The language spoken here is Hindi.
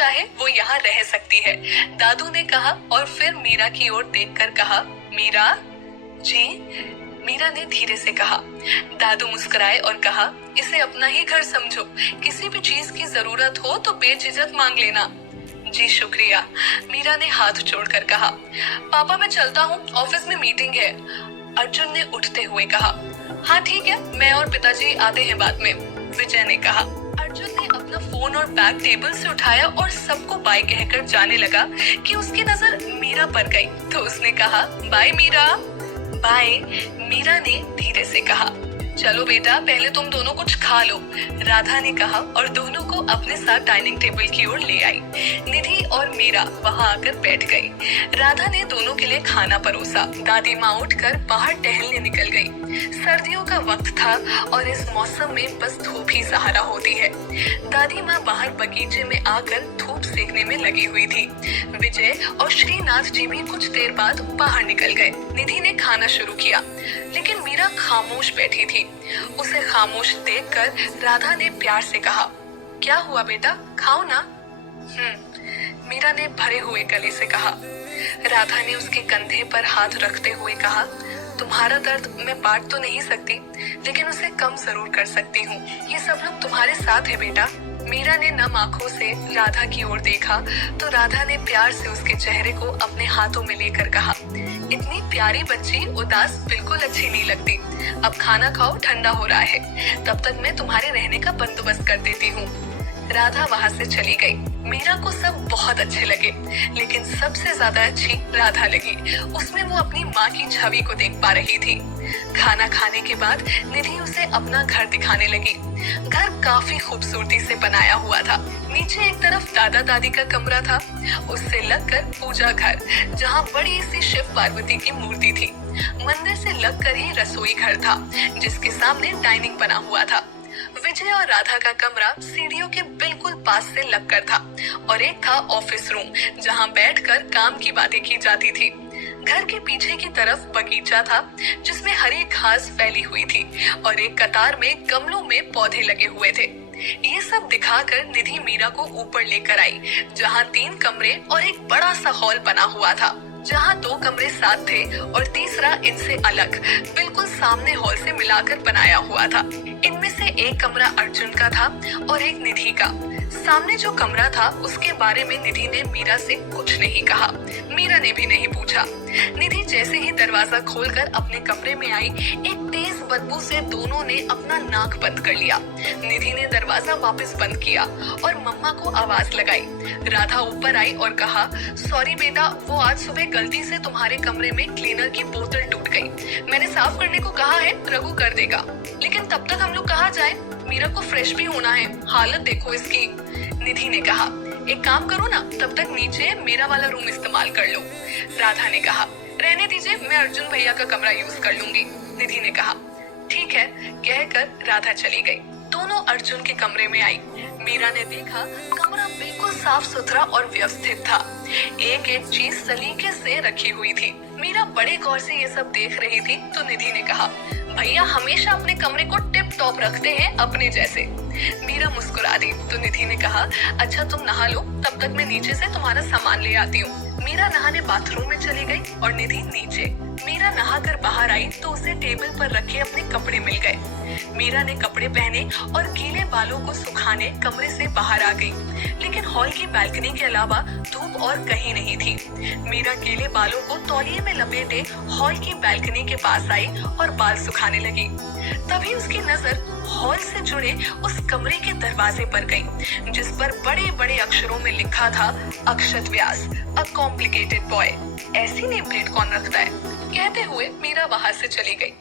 चाहे वो यहाँ रह सकती है, दादू ने कहा और फिर मीरा की ओर देखकर कहा, मीरा जी। मीरा ने धीरे से कहा। दादू मुस्कुराए और कहा, इसे अपना ही घर समझो, किसी भी चीज की जरूरत हो तो बेझिझक मांग लेना। जी शुक्रिया, मीरा ने हाथ जोड़कर कहा। पापा मैं चलता हूँ, ऑफिस में मीटिंग है, अर्जुन ने उठते हुए कहा। हाँ ठीक है, मैं और पिताजी आते हैं बाद में, विजय ने कहा। अर्जुन ने अपना फोन और बैग टेबल से उठाया और सबको बाय कहकर जाने लगा कि उसकी नजर मीरा पर गई, तो उसने कहा, बाय मीरा। बाय, मीरा ने धीरे से कहा। चलो बेटा, पहले तुम दोनों कुछ खा लो, राधा ने कहा और दोनों को अपने साथ डाइनिंग टेबल की ओर ले आई। निधि और मीरा वहां आकर बैठ गई। राधा ने दोनों के लिए खाना परोसा। दादी माँ उठकर बाहर टहलने निकल गई। सर्दियों का वक्त था और इस मौसम में बस धूप ही सहारा होती है। दादी माँ बाहर बगीचे में आकर धूप सेकने में लगी हुई थी। विजय और श्रीनाथ जी भी कुछ देर बाद बाहर निकल गए। निधि ने खाना शुरू किया, लेकिन मीरा खामोश बैठी थी। उसे खामोश देखकर राधा ने प्यार से कहा, क्या हुआ बेटा, खाओ ना। मीरा ने भरे हुए गले से कहा। राधा ने उसके कंधे पर हाथ रखते हुए कहा, तुम्हारा दर्द मैं बांट तो नहीं सकती, लेकिन उसे कम जरूर कर सकती हूँ। ये सब लोग तुम्हारे साथ है बेटा। मीरा ने नम आंखों से राधा की ओर देखा तो राधा ने प्यार से उसके चेहरे को अपने हाथों में लेकर कहा, इतनी प्यारी बच्ची उदास बिल्कुल अच्छी नहीं लगती। अब खाना खाओ, ठंडा हो रहा है, तब तक मैं तुम्हारे रहने का बंदोबस्त कर देती हूँ। राधा वहाँ से चली गई। मीरा को सब बहुत अच्छे लगे, लेकिन सबसे ज्यादा अच्छी राधा लगी। उसमें वो अपनी माँ की छवि को देख पा रही थी। खाना खाने के बाद निधि उसे अपना घर दिखाने लगी। घर काफी खूबसूरती से बनाया हुआ था। नीचे एक तरफ दादा दादी का कमरा था, उससे लगकर पूजा घर, जहाँ बड़ी सी शिव पार्वती की मूर्ति थी। मंदिर से लगकर ही रसोई घर था, जिसके सामने डाइनिंग बना हुआ था। विजय और राधा का कमरा सीढ़ियों के बिल्कुल पास से लगकर था और एक था ऑफिस रूम, जहां बैठकर काम की बातें की जाती थी। घर के पीछे की तरफ बगीचा था, जिसमें हरी घास फैली हुई थी और एक कतार में गमलों में पौधे लगे हुए थे। ये सब दिखाकर निधि मीरा को ऊपर लेकर आई, जहां 3 कमरे और एक बड़ा सा हॉल बना हुआ था, जहां 2 कमरे साथ थे और तीसरा इनसे अलग, बिल्कुल सामने हॉल से मिलाकर बनाया हुआ था। इनमें से एक कमरा अर्जुन का था और एक निधि का। सामने जो कमरा था उसके बारे में निधि ने मीरा से कुछ नहीं कहा। मीरा ने भी नहीं पूछा। निधि जैसे ही दरवाजा खोलकर अपने कमरे में आई, एक तेज बदबू से दोनों ने अपना नाक बंद कर लिया। निधि ने दरवाजा वापस बंद किया और मम्मा को आवाज लगाई। राधा ऊपर आई और कहा, सॉरी बेटा, वो आज सुबह गलती से तुम्हारे कमरे में क्लीनर की बोतल टूट गई। मैंने साफ करने को कहा है, रघु कर देगा, लेकिन तब तक हम लोग कहाँ जाएं? मीरा को फ्रेश भी होना है, हालत देखो इसकी। निधि ने कहा, एक काम करो ना, तब तक नीचे मेरा वाला रूम इस्तेमाल कर लो। राधा ने कहा, रहने दीजिए, मैं अर्जुन भैया का कमरा यूज कर लूंगी। निधि ने कहा, ठीक है, कहकर राधा चली गई। दोनों अर्जुन के कमरे में आई। मीरा ने देखा कमरा बिल्कुल साफ सुथरा और व्यवस्थित था। एक एक चीज सलीके से रखी हुई थी। मीरा बड़े गौर से ये सब देख रही थी तो निधि ने कहा, भैया हमेशा अपने कमरे को टिप टॉप रखते हैं, अपने जैसे। मीरा मुस्कुरा दी तो निधि ने कहा, अच्छा तुम नहा लो, तब तक मैं नीचे से तुम्हारा सामान ले आती हूँ। मीरा नहाने बाथरूम में चली गई और निधि नीचे। मीरा नहाकर बाहर आई तो उसे टेबल पर रखे अपने कपड़े मिल गए। मीरा ने कपड़े पहने और गीले बालों को सुखाने कमरे से बाहर आ गई, लेकिन हॉल की बालकनी के अलावा धूप और कहीं नहीं थी। मीरा गीले बालों को तौलिए में लपेटे हॉल की बालकनी के पास आई और बाल सुखाने लगी। तभी उसकी नजर हॉल से जुड़े उस कमरे के दरवाजे पर गई, जिस पर बड़े बड़े अक्षरों में लिखा था, अक्षत व्यास, अ कॉम्प्लिकेटेड बॉय। ऐसी नेम प्लेट कौन रखता है? कहते हुए मीरा वहां से चली गई।